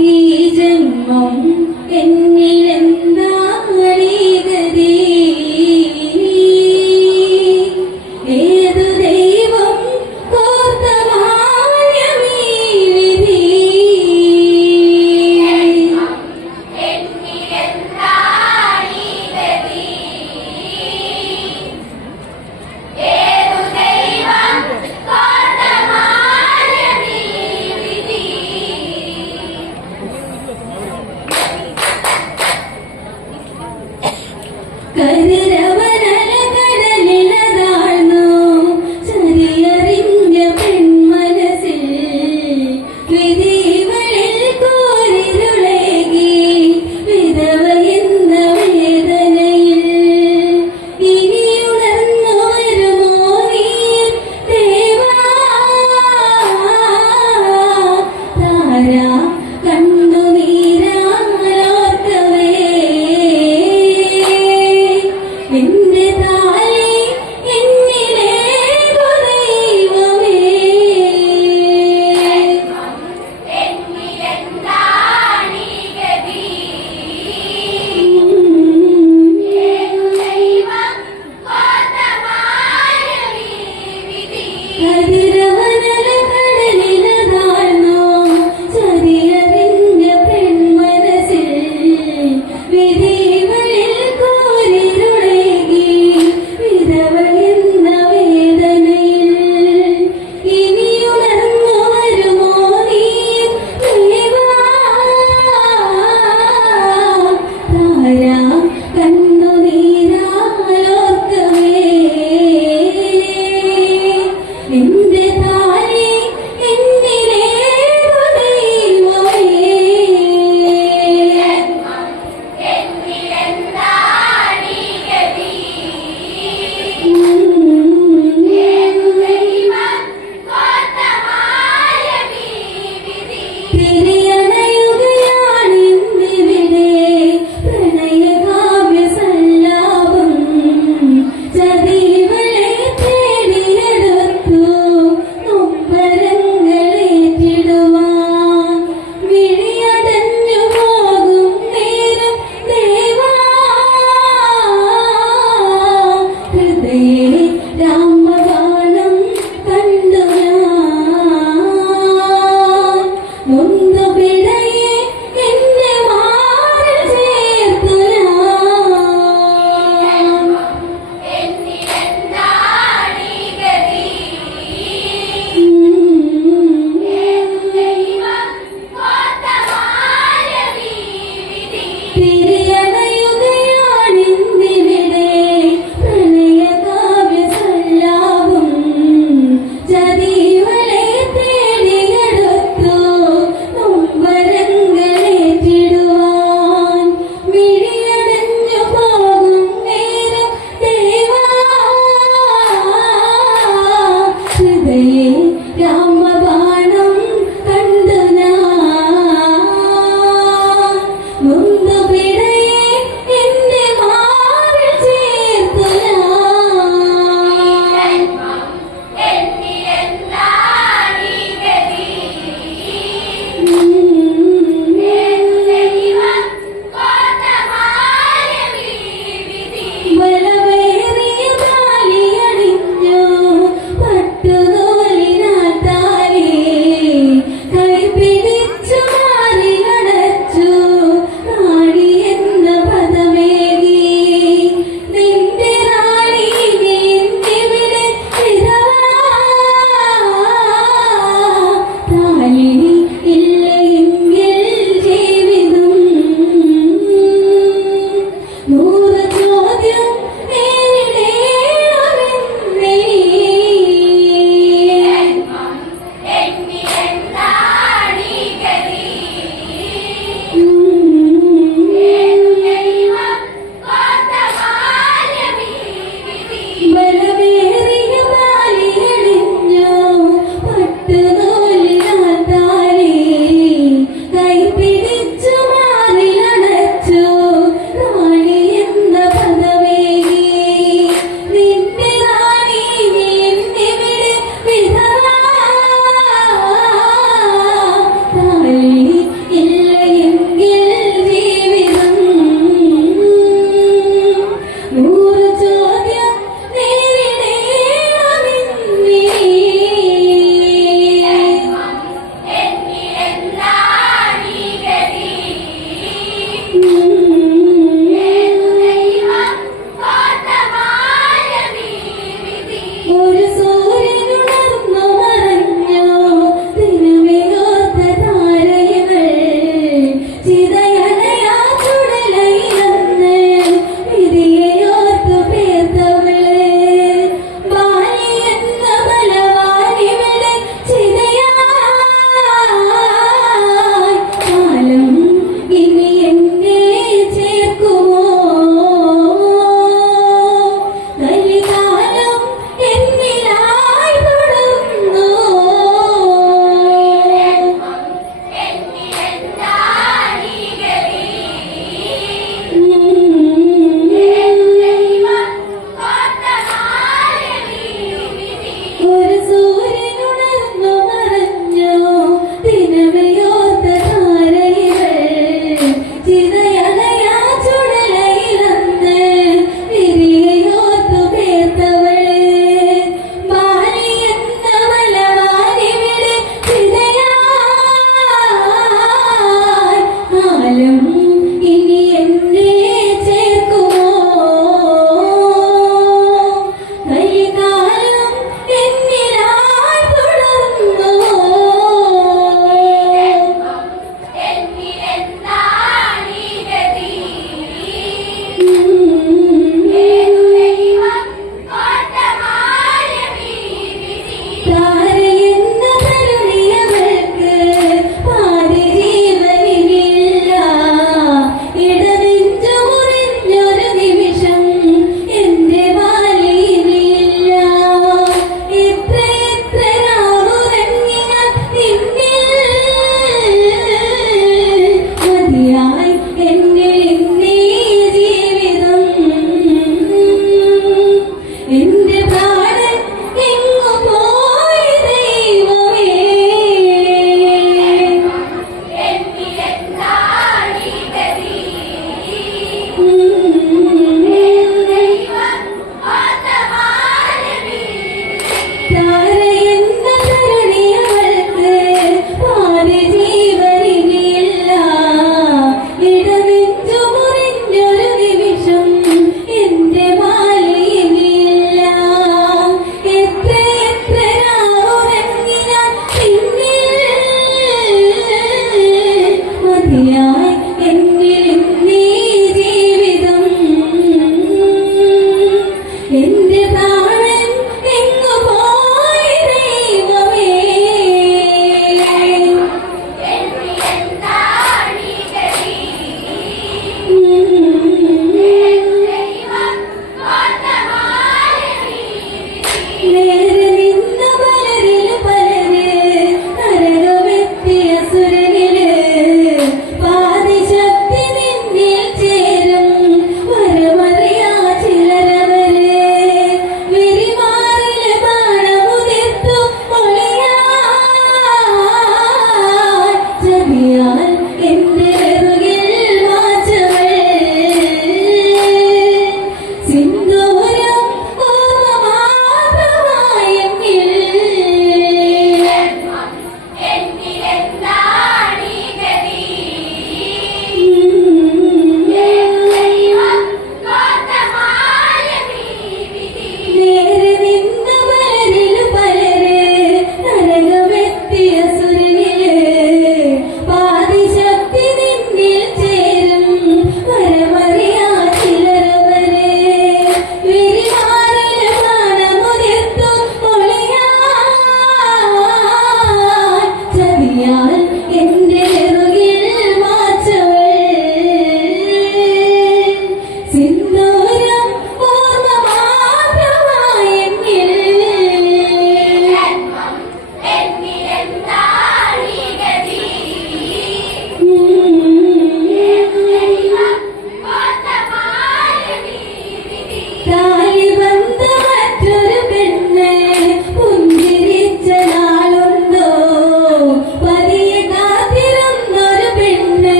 ഈ ജന്മം എന്നിലെന്താ Yeah.